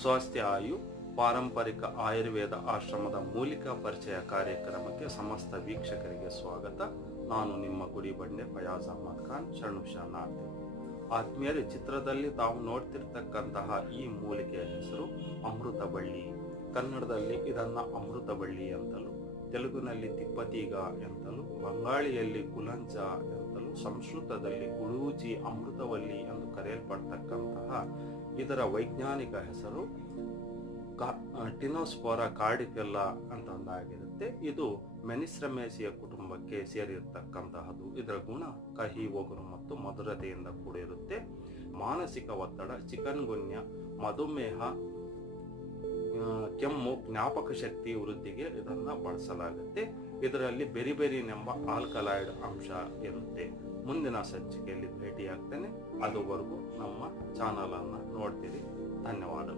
ಸ್ವಾಸ್ಥ್ಯ ಆಯು ಪಾರಂಪರಿಕ ಆಯುರ್ವೇದ ಆಶ್ರಮದ ಮೂಲಿಕ ಪರಿಚಯ ಕಾರ್ಯಕ್ರಮಕ್ಕೆ ಸಮಸ್ತ ವೀಕ್ಷಕರಿಗೆ ಸ್ವಾಗತ. ನಾನು ನಿಮ್ಮ ಗುಡಿ ಬಂಡೆ ಫಯಾಜ್ ಅಹಮದ್ ಖಾನ್, ಶರಣು ಶರಣಾರ್ಥಿ. ಆತ್ಮೀಯರೇ ಚಿತ್ರದಲ್ಲಿ ತಾವು ನೋಡ್ತಿರ್ತಕ್ಕಂತಹ ಈ ಮೂಲಿಕೆಯ ಹೆಸರು ಅಮೃತ ಬಳ್ಳಿ ಕನ್ನಡದಲ್ಲಿ ಇದನ್ನ ಅಮೃತ ಬಳ್ಳಿ ಅಂತಲೂ, ತೆಲುಗಿನಲ್ಲಿ ತಿಪ್ಪತೀಗ ಎಂತಲೂ ಬಂಗಾಳಿಯಲ್ಲಿ ಕುಲಂಚ ಎಂತಲೂ ಸಂಸ್ಕೃತದಲ್ಲಿ ಗುಳೂಜಿ ಅಮೃತವಲ್ಲಿ ಎಂದು ಕರೆಯಲ್ಪಡ್ತಕ್ಕಂತಹ ಇದರ ವೈಜ್ಞಾನಿಕ ಹೆಸರು ಟಿನೋಸ್ಪೋರಾ ಕಾರ್ಡಿಫೆಲ್ಲ ಅಂತ ಒಂದಾಗಿರುತ್ತೆ. ಇದು ಮೆನಿಸ್ರಮೇಸಿಯ ಕುಟುಂಬಕ್ಕೆ ಸೇರಿರತಕ್ಕಂತಹದು ಇದರ ಗುಣ ಕಹಿ, ಒಗರು ಮತ್ತು ಮಧುರತೆಯಿಂದ ಕೂಡಿರುತ್ತೆ. ಮಾನಸಿಕ ಒತ್ತಡ ಚಿಕನ್ ಗುನ್ಯ ಮಧುಮೇಹ ಕೆಮ್ಮು, ಜ್ಞಾಪಕ ಶಕ್ತಿ ವೃದ್ಧಿಗೆ ಇದನ್ನು ಬಳಸಲಾಗುತ್ತೆ. ಇದರಲ್ಲಿ ಬೆರಿಬೆರಿನೆಂಬ ಆಲ್ಕಲಾಯ್ಡ್ ಅಂಶ ಇರುತ್ತೆ. ಮುಂದಿನ ಸಂಚಿಕೆಯಲ್ಲಿ ಭೇಟಿಯಾಗ್ತೇನೆ. ಅದುವರೆಗೂ ನಮ್ಮ ಚಾನಲನ್ನು ನೋಡ್ತೀರಿ. ಧನ್ಯವಾದಗಳು.